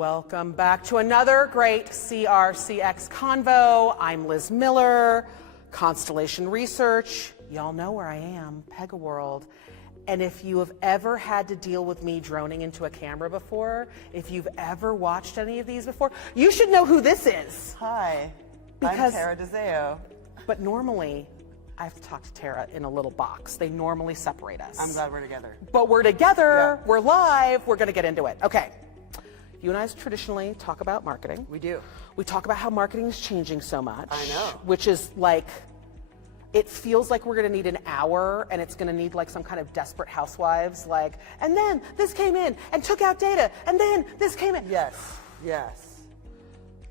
Welcome back to another great CX Convo. I'm Liz Miller, Constellation Research. Y'all know where I am, PegaWorld. And if you have ever had to deal with me droning into a camera before, if you've ever watched any of these before, you should know who this is. Hi, I'm Tara DeZao. But normally, I have to talk to Tara in a little box. They normally separate us. I'm glad we're together. But we're together, yeah. We're live, we're gonna get into it. Okay, you and I traditionally talk about marketing. We do. We talk about how marketing is changing so much. I know. Which is like, it feels like we're gonna need an hour and it's gonna need like some kind of Desperate Housewives, like, and then this came in and took out data, and then this came in. Yes, yes.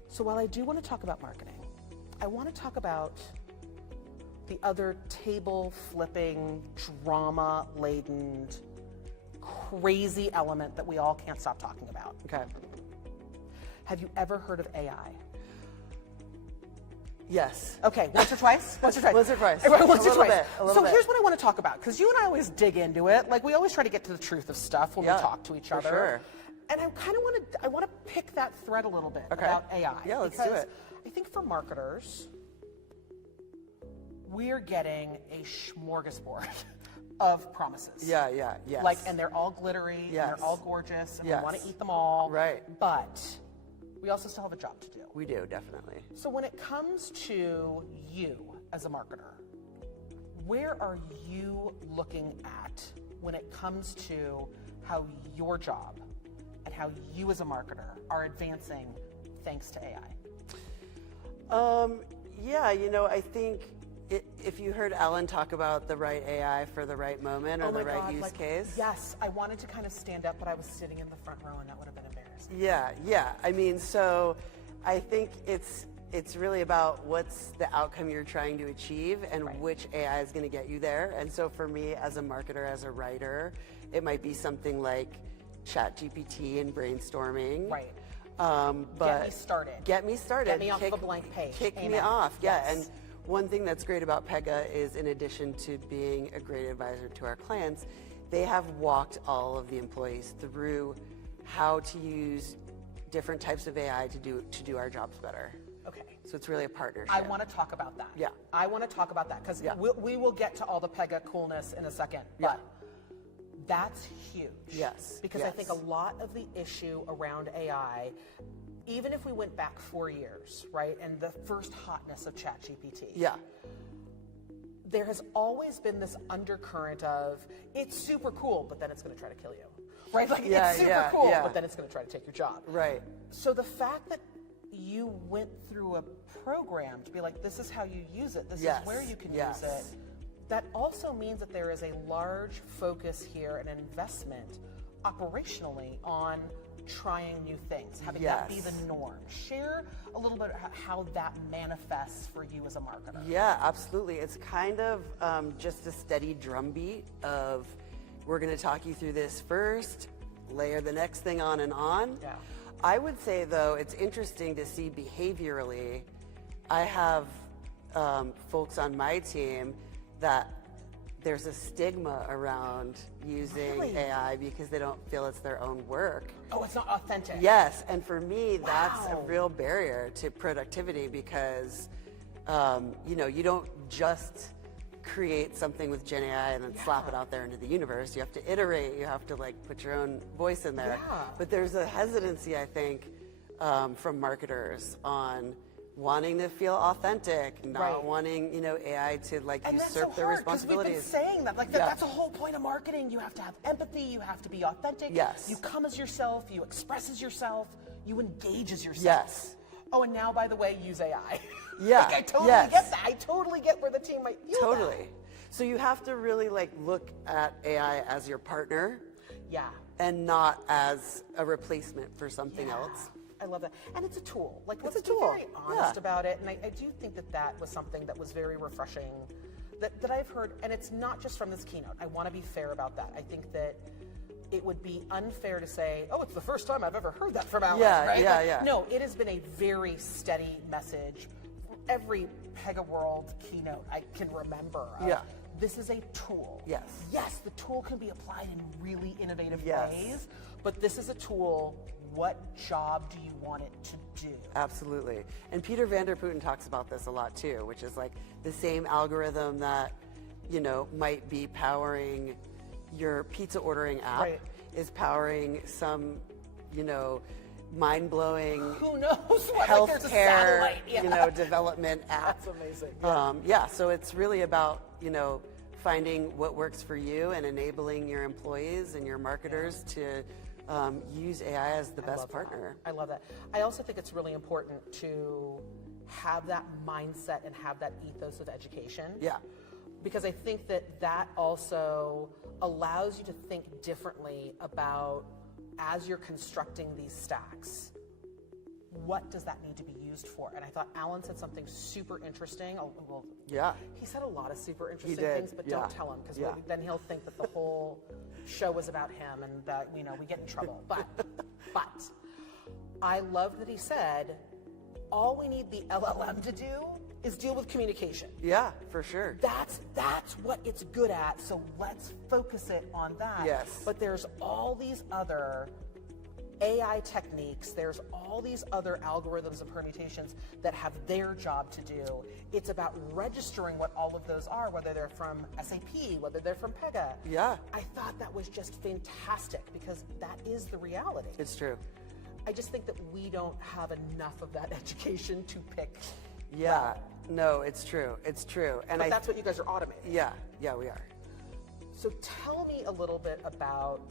So while I do wanna talk about marketing, I wanna talk about the other table-flipping, drama-laden, crazy element that we all can't stop talking about. Okay. Have you ever heard of AI? Yes. Okay, once or twice? Once or twice? Once or twice. Once or twice. So bit. Here's what I want to talk about, because you and I always dig into it. Like, we always try to get to the truth of stuff when we talk to each other. Sure. And I want to pick that thread a little bit about AI. Yeah, let's do it. I think for marketers, we're getting a smorgasbord of promises. Yeah, yes. Like, and they're all glittery, and they're all gorgeous, and we want to eat them all. Right. But we also still have a job to do. We do, definitely. So when it comes to you as a marketer, where are you looking at when it comes to how your job and how you as a marketer are advancing thanks to AI? Yeah, I think if you heard Ellen talk about the right AI for the right moment or the right use case. Yes, I wanted to kind of stand up, but I was sitting in the front row and that would have been embarrassing. Yeah. I mean, so I think it's really about what's the outcome you're trying to achieve and which AI is going to get you there. And so for me as a marketer, as a writer, it might be something like ChatGPT and brainstorming. Right. But get me started. Get me started. Get me off the blank page. Kick me off. Yeah. And one thing that's great about Pega is, in addition to being a great advisor to our clients, they have walked all of the employees through how to use different types of AI to do our jobs better. Okay. So it's really a partnership. I want to talk about that. Yeah. I want to talk about that because we will get to all the Pega coolness in a second. But that's huge. Yes. Because I think a lot of the issue around AI, even if we went back 4 years, right, and the first hotness of ChatGPT, there has always been this undercurrent of, it's super cool, but then it's going to try to kill you, right? Like, it's super cool, but then it's going to try to take your job. Right. So the fact that you went through a program to be like, this is how you use it, this is where you can use it, that also means that there is a large focus here and investment operationally on trying new things, having that be the norm. Share a little bit how that manifests for you as a marketer. Yeah, absolutely. It's kind of just a steady drumbeat of, we're going to talk you through this first, layer the next thing on and on. Yeah. I would say, though, it's interesting to see behaviorally. I have folks on my team that there's a stigma around using AI because they don't feel it's their own work. Oh, it's not authentic. Yes, and for me, that's a real barrier to productivity because, you don't just create something with Gen AI and then slap it out there into the universe. You have to iterate, you have to put your own voice in there. Yeah. But there's a hesitancy, I think, from marketers on wanting to feel authentic, not wanting, AI to usurp their responsibilities. We've been saying that, that's the whole point of marketing. You have to have empathy, you have to be authentic. Yes. You come as yourself, you express as yourself, you engage as yourself. Yes. Oh, and now, by the way, use AI. Yeah. I totally get that. I totally get where the team might feel that. So you have to really look at AI as your partner. Yeah. And not as a replacement for something else. I love that. And it's a tool. Let's be very honest about it. And I do think that was something that was very refreshing that I've heard. And it's not just from this keynote. I want to be fair about that. I think that it would be unfair to say, oh, it's the first time I've ever heard that from Alan. Yeah. No, it has been a very steady message. Every PegaWorld keynote I can remember. this is a tool. Yes. Yes, the tool can be applied in really innovative Yes. ways, but this is a tool. What job do you want it to do? Absolutely. And Peter van der Putten talks about this a lot too, which is like the same algorithm that, you know, might be powering your pizza ordering app Right. is powering some, you know, mind-blowing Who knows what? Like there's a healthcare, satellite. Yeah. you know, development app. That's amazing. Yeah, so it's really about, you know, finding what works for you and enabling your employees and your marketers to use AI as the best partner. I love that. I also think it's really important to have that mindset and have that ethos of education. Yeah. Because I think that that also allows you to think differently about, as you're constructing these stacks, what does that need to be used for? And I thought Alan said something super interesting. Oh, well, Yeah. he said a lot of super interesting did, things, but yeah. don't tell him, because Yeah. then he'll think that the whole show was about him and that, you know, we get in trouble. But I loved that he said, all we need the LLM to do is deal with communication. Yeah, for sure. That's what it's good at, so let's focus it on that. Yes. But there's all these other AI techniques, there's all these other algorithms and permutations that have their job to do. It's about registering what all of those are, whether they're from SAP, whether they're from Pega. Yeah. I thought that was just fantastic, because that is the reality. It's true. I just think that we don't have enough of that education to pick. Yeah. No, it's true. It's true. And But that's what you guys are automating. Yeah, we are. So tell me a little bit about,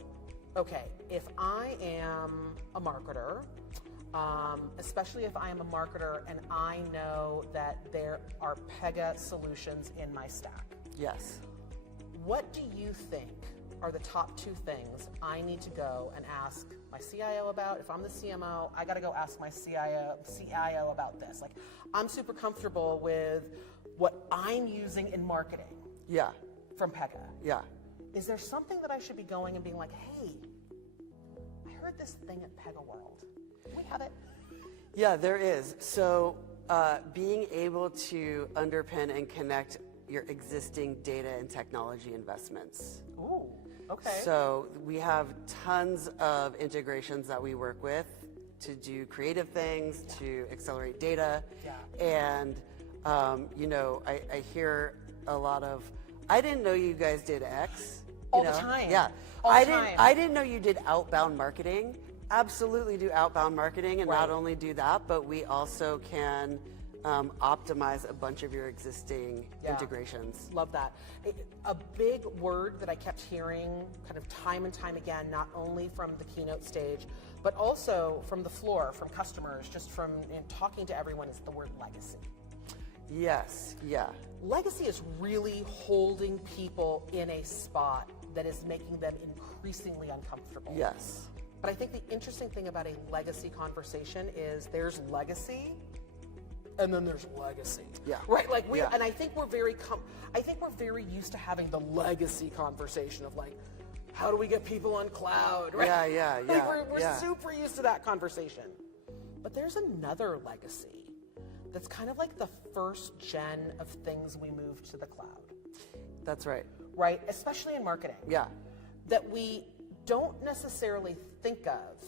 okay, if I am a marketer, especially if I am a marketer and I know that there are Pega solutions in my stack, Yes. what do you think are the top two things I need to go and ask my CIO about? If I'm the CMO, I got to go ask my CIO about this. Like, I'm super comfortable with what I'm using in marketing Yeah. from Pega. Yeah. Is there something that I should be going and being like, hey, I heard this thing at PegaWorld. Can we have it? Yeah, there is. So being able to underpin and connect your existing data and technology investments. Ooh, okay. So we have tons of integrations that we work with to do creative things, to accelerate data. Yeah. And, you know, I hear a lot of, I didn't know you guys did X. All the time. Yeah. All the time. I didn't know you did outbound marketing. Absolutely do outbound marketing, and not only do that, but we also can optimize a bunch of your existing integrations. Love that. A big word that I kept hearing kind of time and time again, not only from the keynote stage, but also from the floor, from customers, just from talking to everyone, is the word legacy. Yes, yeah. Legacy is really holding people in a spot that is making them increasingly uncomfortable. Yes. But I think the interesting thing about a legacy conversation is there's legacy, and then there's legacy. Yeah. Right. Like and I think we're very used to having the legacy conversation of like, how do we get people on cloud? Right? Yeah. Like we're super used to that conversation. But there's another legacy that's kind of like the first gen of things we moved to the cloud. That's right. Right? Especially in marketing. Yeah. That we don't necessarily think of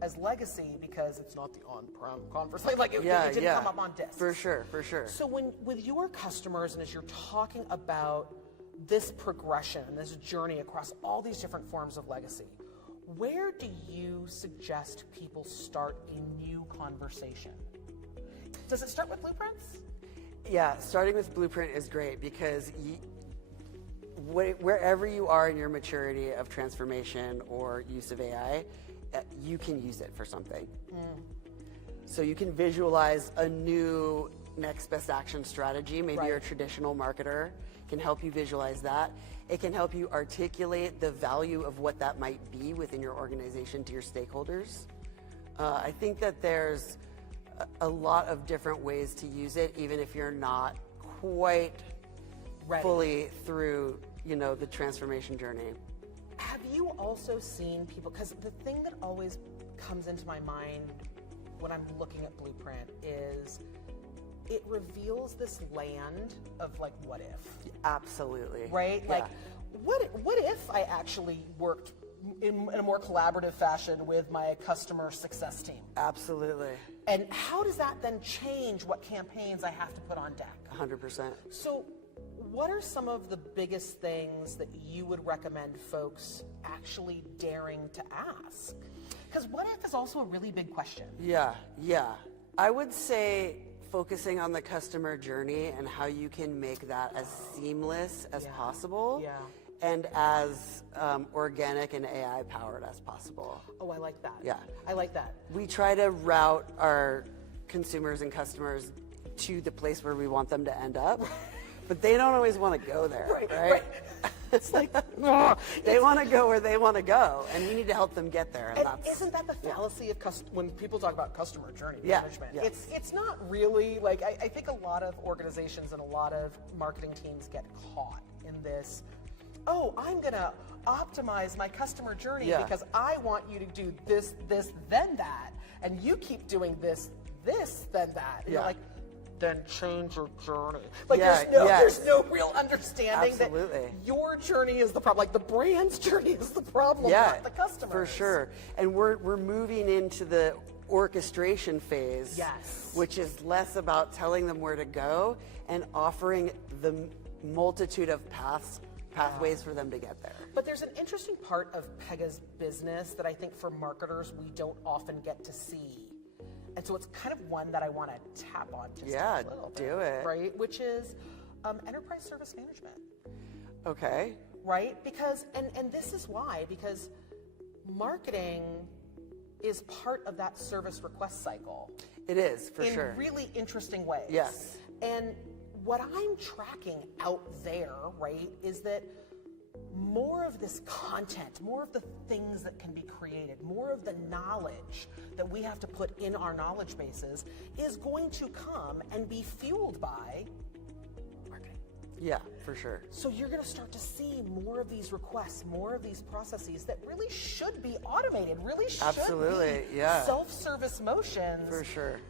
as legacy because it's not the on-prem conference. Like it didn't come up on disks. For sure. So with your customers, and as you're talking about this progression and this journey across all these different forms of legacy, where do you suggest people start a new conversation? Does it start with blueprints? Yeah, starting with Blueprint is great because wherever you are in your maturity of transformation or use of AI, you can use it for something. So you can visualize a new next best action strategy. Maybe you're a traditional marketer, can help you visualize that. It can help you articulate the value of what that might be within your organization to your stakeholders. I think that there's a lot of different ways to use it, even if you're not quite fully through, the transformation journey. Have you also seen people, because the thing that always comes into my mind when I'm looking at Blueprint is it reveals this land of like, what if? Absolutely. Right? Yeah. Like, what if I actually worked in a more collaborative fashion with my customer success team? Absolutely. And how does that then change what campaigns I have to put on deck? 100%. So what are some of the biggest things that you would recommend folks actually daring to ask? Because what if is also a really big question. Yeah. I would say focusing on the customer journey and how you can make that as seamless as possible. Yeah. And as organic and AI powered as possible. Oh, I like that. Yeah. I like that. We try to route our consumers and customers to the place where we want them to end up, but they don't always want to go there, right? It's like, they want to go where they want to go, and we need to help them get there. And isn't that the fallacy of when people talk about customer journey management? Yeah. It's not really, like, I think a lot of organizations and a lot of marketing teams get caught in this, oh, I'm going to optimize my customer journey because I want you to do this, then that, and you keep doing this, then that. And you're like, then change your journey. Like there's no real understanding that your journey is the problem. Like the brand's journey is the problem, not the customer. For sure. And we're moving into the orchestration phase, which is less about telling them where to go and offering the multitude of pathways for them to get there. But there's an interesting part of Pega's business that I think for marketers we don't often get to see. And so it's kind of one that I want to tap on just a little bit. Do it. Right? Which is enterprise service management. Okay. Right? Because, and this is why, because marketing is part of that service request cycle. It is, for sure. In really interesting ways. Yes. And what I'm tracking out there, right, is that more of this content, more of the things that can be created, more of the knowledge that we have to put in our knowledge bases is going to come and be fueled by marketing. Yeah, for sure. So you're going to start to see more of these requests, more of these processes that really should be automated, really should be self-service motions. For sure.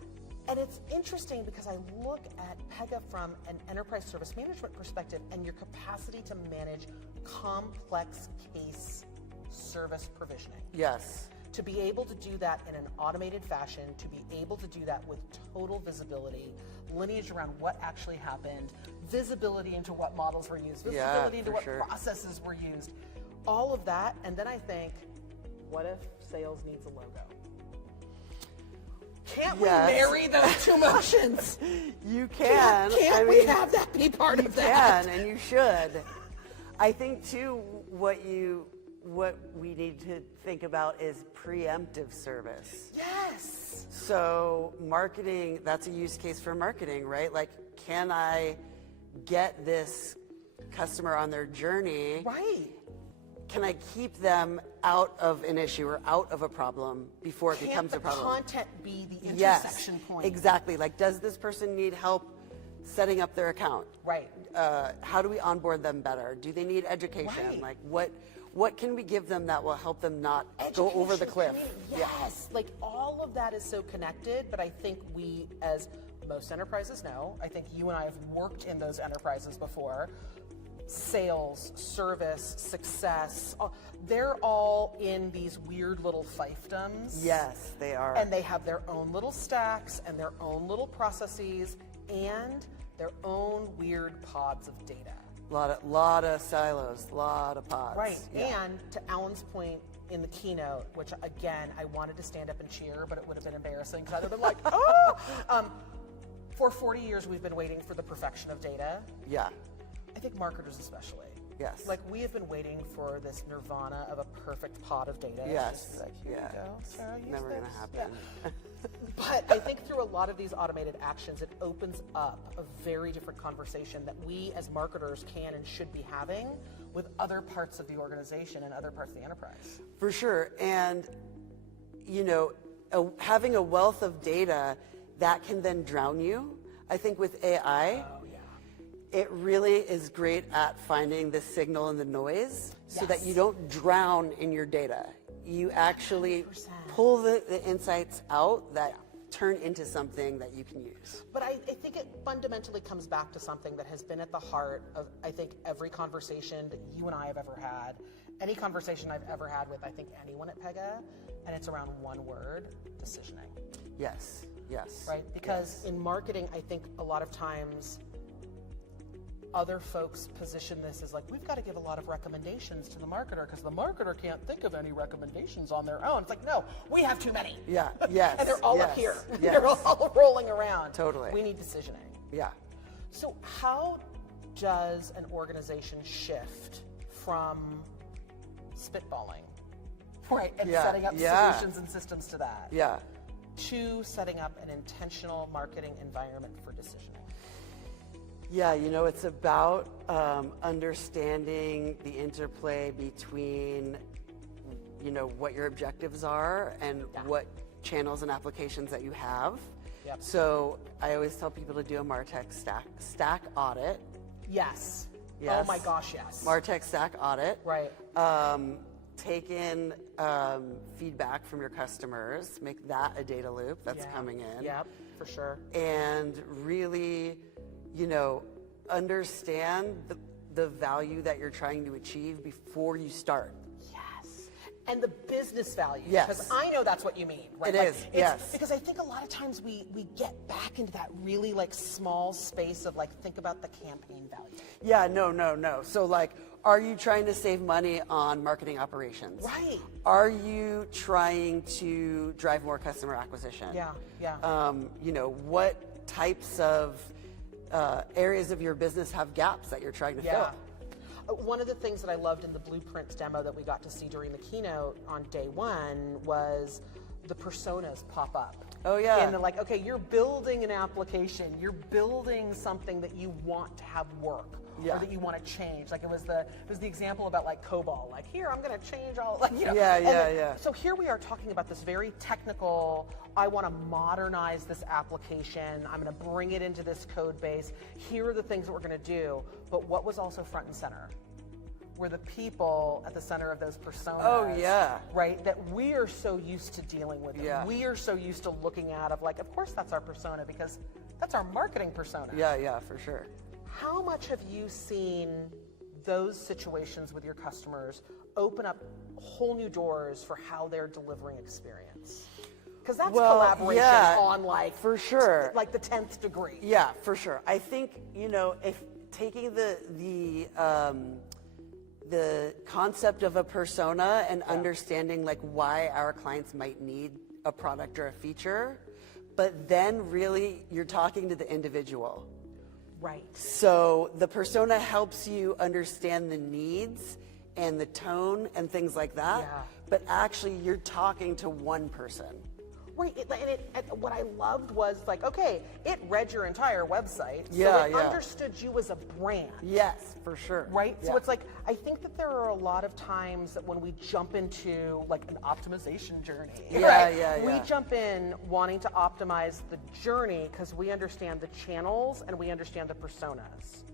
And it's interesting because I look at Pega from an enterprise service management perspective and your capacity to manage complex case service provisioning. Yes. To be able to do that in an automated fashion, to be able to do that with total visibility, lineage around what actually happened, visibility into what models were used, visibility into what processes were used, all of that. And then I think, what if sales needs a logo? Can't we marry those two motions? You can. Can't we have that be part of that? You can, and you should. I think too, what we need to think about is preemptive service. Yes. So marketing, that's a use case for marketing, right? Like, can I get this customer on their journey? Right. Can I keep them out of an issue or out of a problem before it becomes a problem? Can't the content be the intersection point? Exactly. Like, does this person need help setting up their account? Right. How do we onboard them better? Do they need education? Like, what can we give them that will help them not go over the cliff? Yes. Like, all of that is so connected, but I think we, as most enterprises know, I think you and I have worked in those enterprises before, sales, service, success, they're all in these weird little fiefdoms. Yes, they are. And they have their own little stacks and their own little processes and their own weird pods of data. Lot of silos, lot of pods. Right. And to Alan's point in the keynote, which again, I wanted to stand up and cheer, but it would have been embarrassing because I would have been like, oh! For 40 years, we've been waiting for the perfection of data. Yeah. I think marketers especially. Yes. Like, we have been waiting for this nirvana of a perfect pod of data. Yes. Like, here you go. Sarah, use Never going to happen. Yeah. But I think through a lot of these automated actions, it opens up a very different conversation that we as marketers can and should be having with other parts of the organization and other parts of the enterprise. For sure. And, having a wealth of data that can then drown you. I think with AI, it really is great at finding the signal and the noise so that you don't drown in your data. You actually 100%. pull the insights out that turn into something that you can use. But I think it fundamentally comes back to something that has been at the heart of, I think, every conversation that you and I have ever had, any conversation I've ever had with, I think, anyone at Pega, and it's around one word: decisioning. Yes, yes. Right? Because in marketing, I think a lot of times other folks position this as like, we've got to give a lot of recommendations to the marketer because the marketer can't think of any recommendations on their own. It's like, no, we have too many. Yeah, yes. And they're all yes, up here. Yes. They're all rolling around. Totally. We need decisioning. Yeah. So how does an organization shift from spitballing, right, and setting up solutions and systems to that, to setting up an intentional marketing environment for decisioning? Yeah, you know, it's about understanding the interplay between, you know, what your objectives are and what channels and applications that you have. Yep. So I always tell people to do a MarTech stack audit. Yes. Yes. Oh my gosh, yes. MarTech stack audit. Right. Take in feedback from your customers, make that a data loop that's coming in. Yep, for sure. And really, you know, understand the value that you're trying to achieve before you start. Yes. And the business value. Yes. Because I know that's what you mean, right? It is, yes. Because I think a lot of times we get back into that really like small space of like, think about the campaign value. Yeah, no. So like, are you trying to save money on marketing operations? Right. Are you trying to drive more customer acquisition? Yeah. You know, what types of areas of your business have gaps that you're trying to fill? One of the things that I loved in the blueprints demo that we got to see during the keynote on day one was the personas pop up. Oh yeah. And they're like, okay, you're building an application, you're building something that you want to have work. Or that you want to change. Like it was the example about like COBOL. Like here, I'm going to change all. Like you know. Yeah. So here we are talking about this very technical. I want to modernize this application. I'm going to bring it into this code base. Here are the things that we're going to do. But what was also front and center were the people at the center of those personas. Oh yeah. Right. That we are so used to dealing with. Yeah. We are so used to looking at of like, of course that's our persona because that's our marketing persona. Yeah, for sure. How much have you seen those situations with your customers open up whole new doors for how they're delivering experience? Because that's collaboration on like for sure, like the 10th degree. Yeah, for sure. I think, you know, if taking the concept of a persona and understanding like why our clients might need a product or a feature, but then really you're talking to the individual. Right. So the persona helps you understand the needs and the tone and things like that. Yeah. But actually, you're talking to one person. Right. And what I loved was like, okay, it read your entire website. Yeah, so it understood you as a brand. Yes, for sure. Right? Yeah. So it's like, I think that there are a lot of times that when we jump into like an optimization journey, we jump in wanting to optimize the journey because we understand the channels and we understand the personas.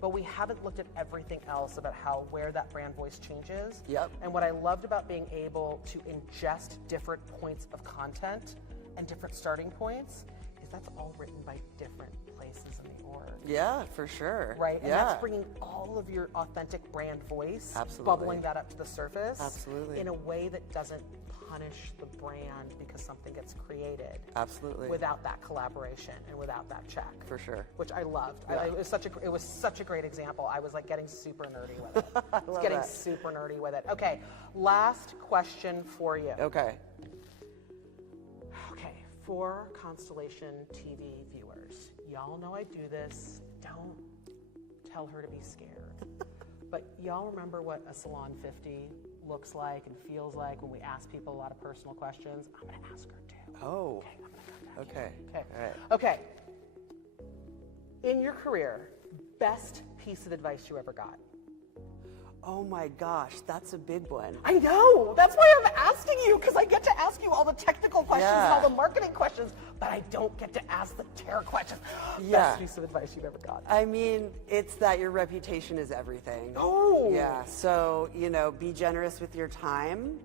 But we haven't looked at everything else about where that brand voice changes. Yep. And what I loved about being able to ingest different points of content and different starting points is that's all written by different places in the org. Yeah, for sure. Right? And that's bringing all of your authentic brand voice, bubbling that up to the surface. Absolutely. In a way that doesn't punish the brand because something gets created. Absolutely. Without that collaboration and without that check. For sure. Which I loved. Yeah. It was such a great example. I was like getting super nerdy with it. I was getting super nerdy with it. Okay, last question for you. Okay. Okay, for Constellation TV viewers, y'all know I do this. Don't tell her to be scared. But y'all remember what a Salon 50 looks like and feels like when we ask people a lot of personal questions? I'm going to ask her too. Oh. Okay, I'm going to go Okay. All right. Okay. Okay. In your career, best piece of advice you ever got? Oh my gosh, that's a big one. I know. That's why I'm asking you, because I get to ask you all the technical questions and all the marketing questions, but I don't get to ask the Tara questions. Best piece of advice you've ever got? I mean, it's that your reputation is everything. Oh. Yeah, so, you know, be generous with your time.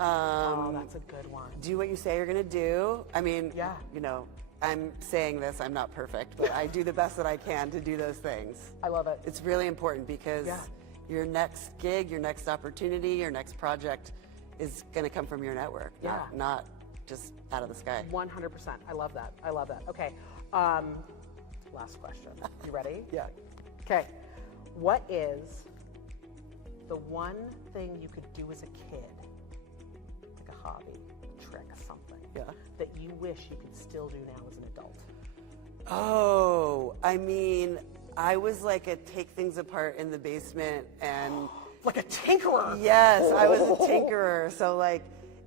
Oh, that's a good one. Do what you say you're going to do. I mean, Yeah. you know, I'm saying this, I'm not perfect, but I do the best that I can to do those things. I love it. It's really important because your next gig, your next opportunity, your next project is going to come from your network, not just out of the sky. 100%. I love that. I love that. Okay. Last question. You ready? Yeah. Okay. What is the one thing you could do as a kid, like a hobby, a trick, something, that you wish you could still do now as an adult? Oh, I mean, I was like a take things apart in the basement and... Like a tinkerer. Yes, I was a tinkerer. So like,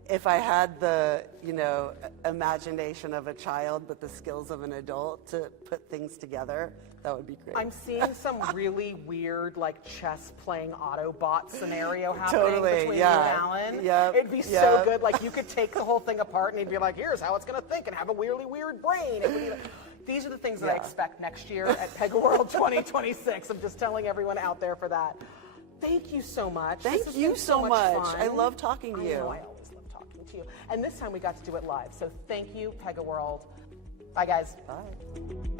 if I had the, you know, imagination of a child but the skills of an adult to put things together, that would be great. I'm seeing some really weird, like chess playing Autobot scenario happening between you and Alan. Yep. It'd be so good. Like you could take the whole thing apart and he'd be like, "Here's how it's going to think," and have a weirdly weird brain. It would be like, these are the things that I expect next year at PegaWorld 2026. I'm just telling everyone out there for that. Thank you so much. Thank you so much. Fun. I love talking to you. I know, I always love talking to you. And this time we got to do it live. So thank you, PegaWorld. Bye, guys. Bye.